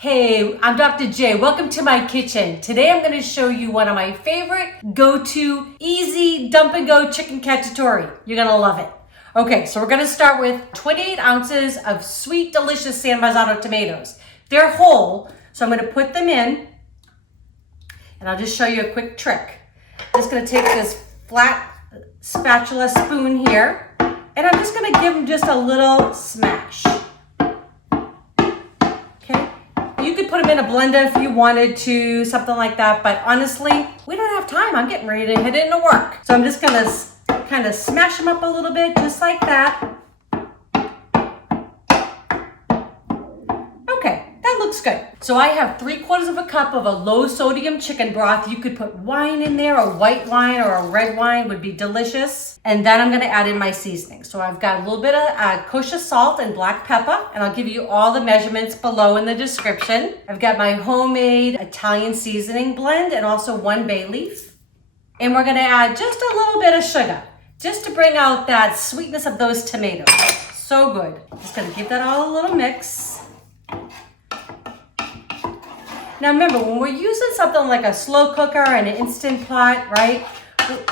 Hey, I'm Dr. J. Welcome to my kitchen. Today I'm going to show you one of my favorite go-to easy dump and go chicken cacciatore. You're going to love it. Okay, so we're going to start with 28 ounces of sweet, delicious San Marzano tomatoes. They're whole, so I'm going to put them in, and I'll just show you a quick trick. I'm just going to take this flat spatula spoon here, and I'm just going to give them just a little smash. You could put them in a blender if you wanted to, something like that. But honestly, we don't have time. I'm getting ready to head into work. So I'm just gonna kind of smash them up a little bit, just like that. Okay, that looks good. So I have 3/4 cup of a low sodium chicken broth. You could put wine in there, a white wine or a red wine would be delicious. And then I'm gonna add in my seasoning. So I've got a little bit of kosher salt and black pepper, and I'll give you all the measurements below in the description. I've got my homemade Italian seasoning blend and also 1 bay leaf. And we're gonna add just a little bit of sugar, just to bring out that sweetness of those tomatoes. So good. Just gonna give that all a little mix. Now remember, when we're using something like a slow cooker and an Instant Pot, right?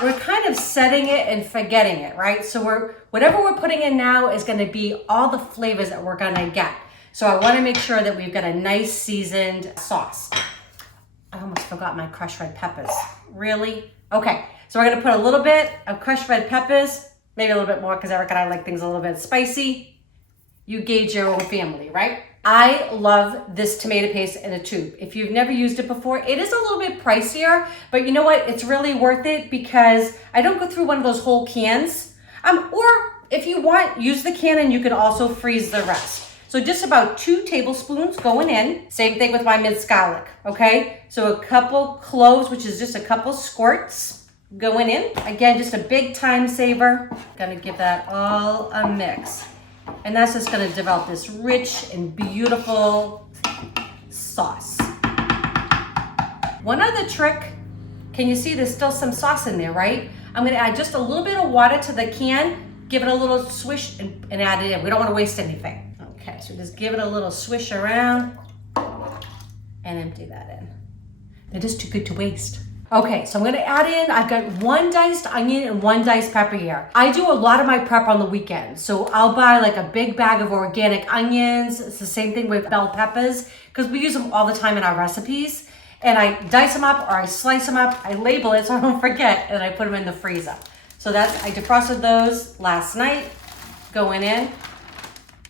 We're kind of setting it and forgetting it, right? So whatever we're putting in now is gonna be all the flavors that we're gonna get. So I wanna make sure that we've got a nice seasoned sauce. I almost forgot my crushed red peppers. Really? Okay, so we're gonna put a little bit of crushed red peppers, maybe a little bit more because Eric and I like things a little bit spicy. You gauge your own family, right? I love this tomato paste in a tube. If you've never used it before, it is a little bit pricier, but you know what? It's really worth it because I don't go through one of those whole cans. Or if you want, use the can and you can also freeze the rest. So just about 2 tablespoons going in. Same thing with my minced garlic, okay? So a couple cloves, which is just a couple squirts going in. Again, just a big time saver. Gonna give that all a mix. And that's just gonna develop this rich and beautiful sauce. One other trick, can you see there's still some sauce in there, right? I'm gonna add just a little bit of water to the can, give it a little swish and add it in. We don't wanna waste anything. Okay, so just give it a little swish around and empty that in. That is too good to waste. Okay, so I'm gonna add in, I've got 1 diced onion and 1 diced pepper here. I do a lot of my prep on the weekend. So I'll buy like a big bag of organic onions. It's the same thing with bell peppers because we use them all the time in our recipes. And I dice them up or I slice them up, I label it so I don't forget, and I put them in the freezer. So I defrosted those last night, going in.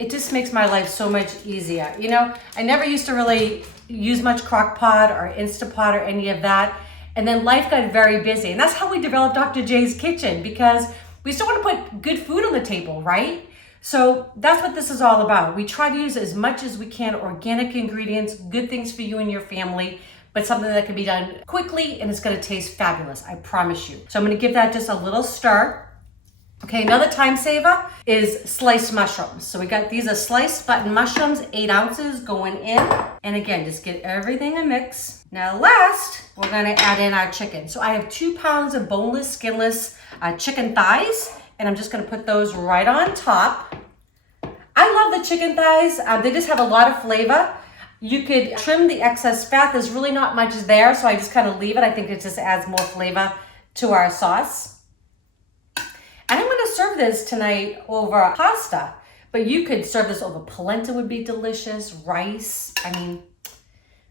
It just makes my life so much easier. You know, I never used to really use much Crockpot or Instapot or any of that. And then life got very busy. And that's how we developed Dr. J's Kitchen, because we still want to put good food on the table, right? So that's what this is all about. We try to use as much as we can organic ingredients, good things for you and your family, but something that can be done quickly and it's gonna taste fabulous, I promise you. So I'm gonna give that just a little stir. Okay, another time saver is sliced mushrooms. So these are sliced button mushrooms, 8 ounces going in. And again, just get everything a mix. Now last, we're gonna add in our chicken. So I have 2 pounds of boneless, skinless chicken thighs, and I'm just gonna put those right on top. I love the chicken thighs. They just have a lot of flavor. You could trim the excess fat. There's really not much there, so I just kind of leave it. I think it just adds more flavor to our sauce. And I'm gonna serve this tonight over pasta, but you could serve this over polenta, would be delicious, rice, I mean,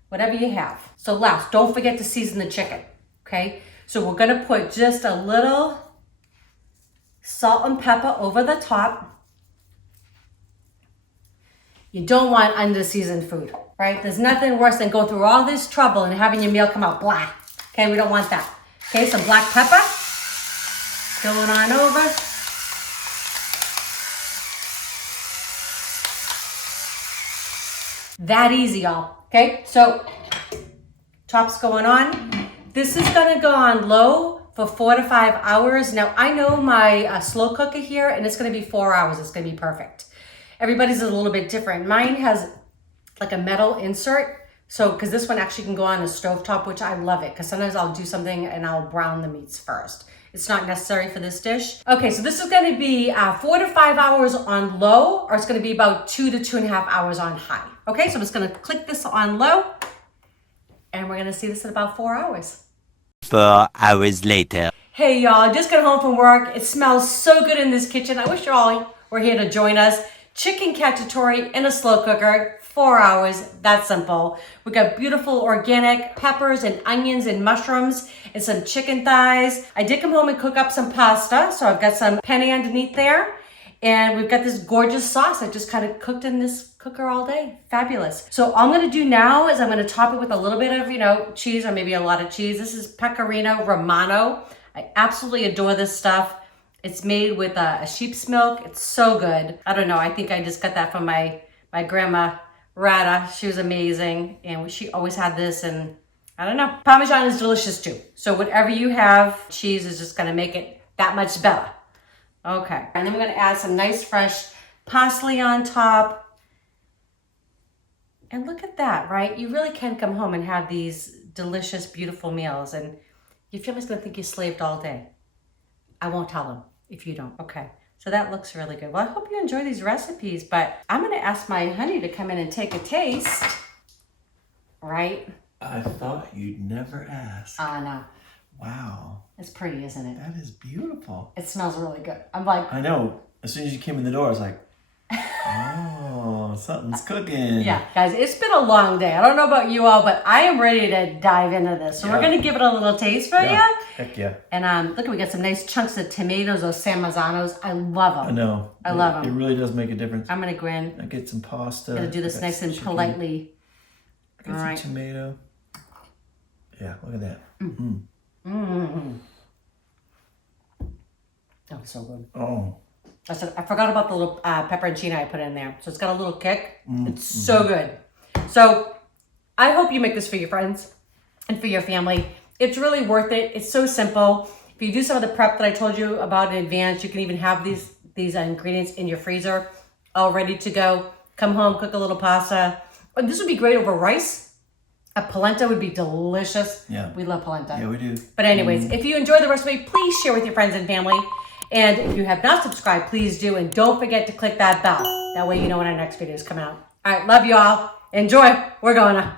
whatever you have. So last, don't forget to season the chicken, okay? So we're gonna put just a little salt and pepper over the top. You don't want under-seasoned food, right? There's nothing worse than going through all this trouble and having your meal come out blah, okay? We don't want that. Okay, some black pepper. Going on over. That easy, y'all. Okay, so top's going on. This is gonna go on low for 4 to 5 hours. Now I know my slow cooker here, and it's gonna be 4 hours. It's gonna be perfect. Everybody's is a little bit different. Mine has like a metal insert. So, because this one actually can go on a stovetop, which I love it, because sometimes I'll do something and I'll brown the meats first. It's not necessary for this dish. Okay, so this is gonna be 4 to 5 hours on low, or it's gonna be about 2 to 2.5 hours on high. Okay, so I'm just gonna click this on low, and we're gonna see this in about 4 hours. 4 hours later. Hey y'all, just got home from work. It smells so good in this kitchen. I wish you all were here to join us. Chicken cacciatore in a slow cooker, 4 hours, that's simple. We got beautiful organic peppers and onions and mushrooms and some chicken thighs. I did come home and cook up some pasta, so I've got some penne underneath there. And we've got this gorgeous sauce that just kind of cooked in this cooker all day. Fabulous. So all I'm gonna do now is I'm gonna top it with a little bit of, cheese or maybe a lot of cheese. This is Pecorino Romano. I absolutely adore this stuff. It's made with a sheep's milk. It's so good. I don't know, I think I just got that from my grandma Rada. She was amazing. And she always had this, and I don't know. Parmesan is delicious too. So whatever you have, cheese is just gonna make it that much better. Okay, and then we're gonna add some nice fresh parsley on top. And look at that, right? You really can come home and have these delicious, beautiful meals, and your family's gonna think you slaved all day. I won't tell them if you don't. Okay, so that looks really good. Well, I hope you enjoy these recipes, but I'm gonna ask my honey to come in and take a taste, right? I thought you'd never ask. No. Wow. It's pretty, isn't it? That is beautiful. It smells really good. I'm like... I know. As soon as you came in the door, I was like, oh, something's cooking. Yeah, guys, it's been a long day. I don't know about you all, but I am ready to dive into this. So we're going to give it a little taste for you. Heck yeah. And look, we got some nice chunks of tomatoes, those San Mazzanos. I love them. I know. I love them. It really does make a difference. I'm going to grin. I get some pasta. I'm going to do this nice and politely. I got some tomato. Yeah, look at that. Oh, so good. Oh. I forgot about the little pepperoncino I put in there. So it's got a little kick. It's so good. So I hope you make this for your friends and for your family. It's really worth it. It's so simple. If you do some of the prep that I told you about in advance, you can even have these ingredients in your freezer all ready to go. Come home, cook a little pasta. And this would be great over rice. A polenta would be delicious. Yeah. We love polenta. Yeah, we do. But anyways, if you enjoyed the recipe, please share with your friends and family. And if you have not subscribed, please do. And don't forget to click that bell. That way you know when our next videos come out. All right, love you all. Enjoy. We're going to.